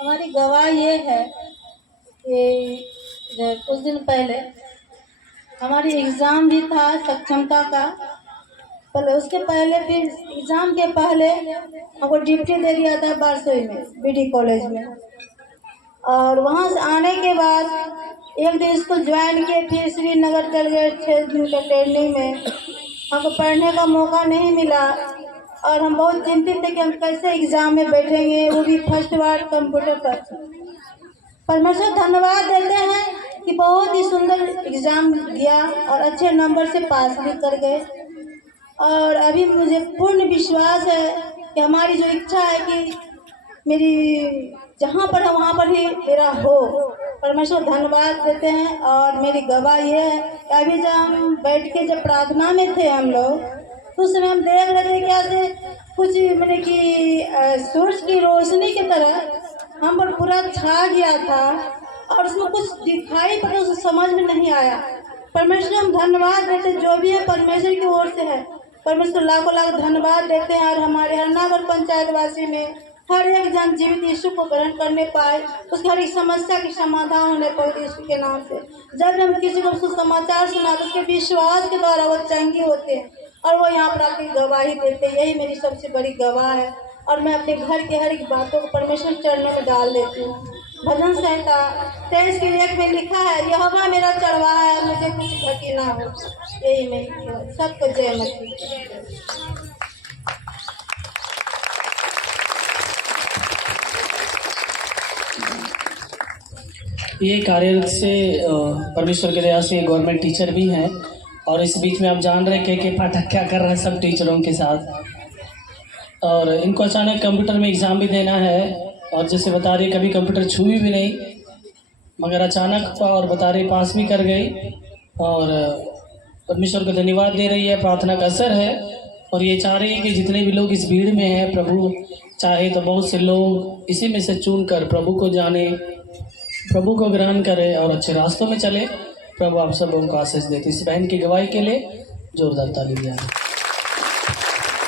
हमारी गवाह ये है कि कुछ दिन पहले हमारी एग्ज़ाम भी था सक्षमता का। पहले उसके पहले फिर एग्ज़ाम के पहले हमको ड्यूटी दे दिया था बारसोई में बीडी कॉलेज में। और वहाँ से आने के बाद एक दिन स्कूल ज्वाइन किए, फिर श्रीनगर चल गए 6 दिन के ट्रेनिंग में। हमको पढ़ने का मौका नहीं मिला और हम बहुत चिंतित थे कि हम कैसे एग्ज़ाम में बैठेंगे, वो भी फर्स्ट बार कंप्यूटर पर। परमेश्वर धन्यवाद देते हैं कि बहुत ही सुंदर एग्ज़ाम दिया और अच्छे नंबर से पास भी कर गए। और अभी मुझे पूर्ण विश्वास है कि हमारी जो इच्छा है कि मेरी जहाँ पर है वहाँ पर ही मेरा हो। परमेश्वर धन्यवाद देते हैं। और मेरी गवाह ये है कि अभी जब हम बैठ के जब प्रार्थना में थे हम लोग, तो उस समय हम देख रहे थे कैसे कुछ मैंने कि सूरज की रोशनी की तरह हम पर पूरा छा गया था और उसमें कुछ दिखाई पड़ा, उसे समझ में नहीं आया। परमेश्वर हम धन्यवाद देते, जो भी है परमेश्वर की ओर से है। परमेश्वर लाखों लाख धन्यवाद देते हैं। और हमारे हरनागर पंचायत वासी में हर एक जन जीवित यीशु को ग्रहण करने पाए, उसकी हर एक समस्या की समाधान होने पर यीशु के नाम से। जब हम किसी को सुसमाचार सुना तो उसके विश्वास के द्वारा वो चंगी होते हैं और वो यहाँ पर आकर गवाही देते हैं। यही मेरी सबसे बड़ी गवाह है। और मैं अपने घर के हर एक बातों को परमेश्वर चरणों में डाल देती हूँ। भजन संहिता 23:1 में लिखा है, यहोवा मेरा चरवाहा है, मुझे कुछ घटी ना हो। यही मेरी सबको जय मसीह। ये कार्यरत से परमेश्वर की दया से गवर्नमेंट टीचर भी हैं। और इस बीच में आप जान रहे के पाठक क्या कर रहे हैं सब टीचरों के साथ। और इनको अचानक कंप्यूटर में एग्ज़ाम भी देना है और जैसे बता रही कभी कंप्यूटर छुई भी नहीं, मगर अचानक और बता रही पास भी कर गई। और परमेश्वर को धन्यवाद दे रही है, प्रार्थना का असर है। और ये चाह रही है कि जितने भी लोग इस भीड़ में हैं, प्रभु चाहे तो बहुत से लोग इसी में से चुन कर प्रभु को जाने, प्रभु को ग्रहण करे और अच्छे रास्तों में चले। प्रभु आप सबों को आशीष देते। इस बहन की गवाही के लिए जोरदार ताली दिया।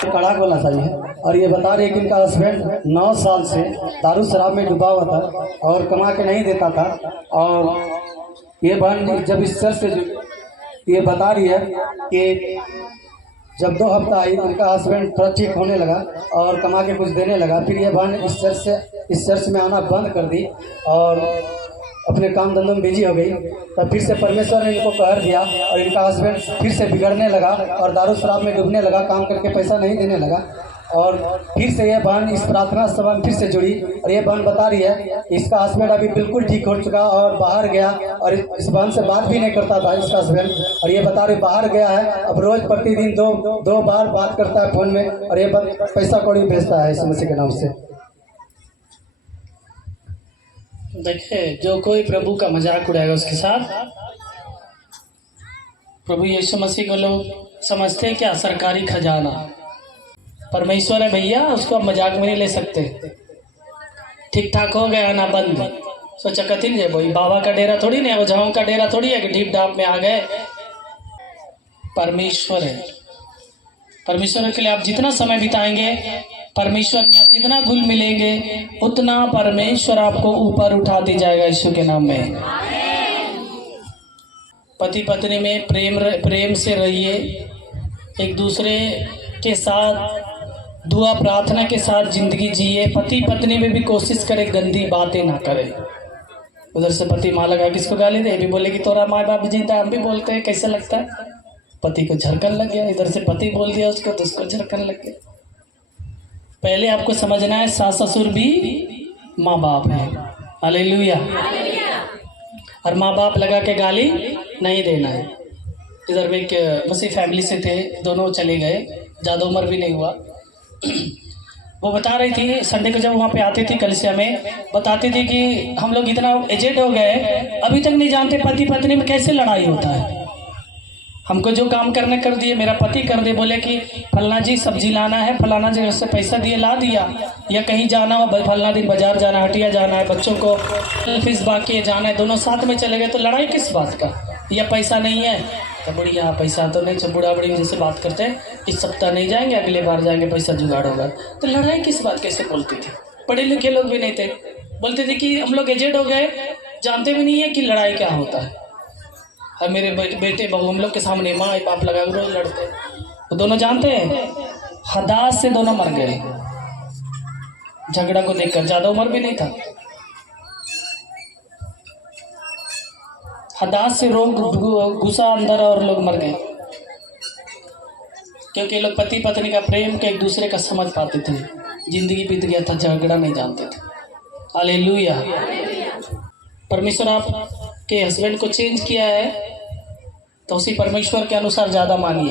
कड़ाक वाला सही है। और ये बता रही है कि इनका हस्बैंड 9 साल से दारू शराब में डूबा हुआ था और कमा के नहीं देता था। और ये बहन जब इस चर्च से ये बता रही है कि जब 2 हफ्ता आई उनका हस्बैंड थोड़ा ठीक होने लगा और कमा के कुछ देने लगा। फिर ये बहन इस चर्च में आना बंद कर दी और अपने काम धंधों में बिजी हो गई। तब फिर से परमेश्वर ने इनको कहर दिया और इनका हस्बैंड फिर से बिगड़ने लगा और दारू शराब में डूबने लगा, काम करके पैसा नहीं देने लगा। और फिर से ये बहन इस प्रार्थना सभा में फिर से जुड़ी और ये बहन बता रही है इसका हस्बैंड अभी बिल्कुल ठीक हो चुका और बाहर गया और इस बहन से बात भी नहीं करता था इसका हस्बैंड। और ये बता रही बाहर गया है, अब रोज प्रतिदिन दो बार बात करता है फ़ोन में और ये पैसा कौड़ी भेजता है इस मसीह के नाम से। देखिए, जो कोई प्रभु का मजाक उड़ाएगा उसके साथ प्रभु यीशु मसीह को लोग समझते हैं क्या सरकारी खजाना। परमेश्वर है भैया, उसको आप मजाक में नहीं ले सकते। ठीक ठाक हो गया ना बंद सोचा कथिन है भाई, बाबा का डेरा थोड़ी नहीं है, ओझाओं का डेरा थोड़ी है कि डीप डाप में आ गए। परमेश्वर है। परमेश्वर के लिए आप जितना समय बिताएंगे, परमेश्वर में आप जितना घुल मिलेंगे, उतना परमेश्वर आपको ऊपर उठा दी जाएगा यीशु के नाम में। पति पत्नी में प्रेम से रहिए, एक दूसरे के साथ दुआ प्रार्थना के साथ जिंदगी जिए। पति पत्नी में भी कोशिश करे गंदी बातें ना करे। उधर से पति माँ लगा किसको गाली दे, भी बोले कि तोरा माँ बाप जीता, हम भी बोलते हैं कैसे लगता है। पति को झरकन लग गया, इधर से पति बोल दिया उसको तो उसको झरकन लग गया। पहले आपको समझना है सास ससुर भी माँ बाप है। हालेलुया। और माँ बाप लगा के गाली नहीं देना है। इधर में एक मसीह फैमिली से थे, दोनों चले गए, ज़्यादा उम्र भी नहीं हुआ। वो बता रही थी संडे को जब वहाँ पे आती थी कलिसिया में, बताती थी कि हम लोग इतना एजेड हो गए अभी तक नहीं जानते पति पत्नी में कैसे लड़ाई होता है। हमको जो काम करने कर दिए, मेरा पति कर दे, बोले कि फलना जी सब्जी लाना है, फलाना जगह से पैसा दिए ला दिया, या कहीं जाना हो फलना दिन बाजार जाना है, हटिया जाना है, बच्चों को फीस बाकी है जाना है, दोनों साथ में चले गए तो लड़ाई किस बात का। या पैसा नहीं है तो बढ़िया पैसा तो नहीं, जब बूढ़ा बड़ी जैसे बात करते हैं इस सप्ताह नहीं जाएंगे अगले बार जाएंगे पैसा जुगाड़ होगा, तो लड़ाई किस बात कैसे बोलती थी। पढ़े लिखे लोग भी नहीं थे, बोलते थे कि हम लोग एजेड हो गए, जानते भी नहीं है कि लड़ाई क्या होता है। और मेरे बेटे बहू हम लोग के सामने माँ बाप लगा के रोज लड़ते, वो दोनों जानते हैं हदास से दोनों मर गए झगड़ा को देखकर। ज्यादा उम्र भी नहीं था, हदास से रोग घुसा अंदर और लोग मर गए, क्योंकि लोग पति पत्नी का प्रेम के एक दूसरे का समझ पाते थे। जिंदगी बीत गया था, झगड़ा नहीं जानते थे। हालेलुया। परमेश्वर आपके हस्बैंड को चेंज किया है तो उसी परमेश्वर के अनुसार ज़्यादा मानिए।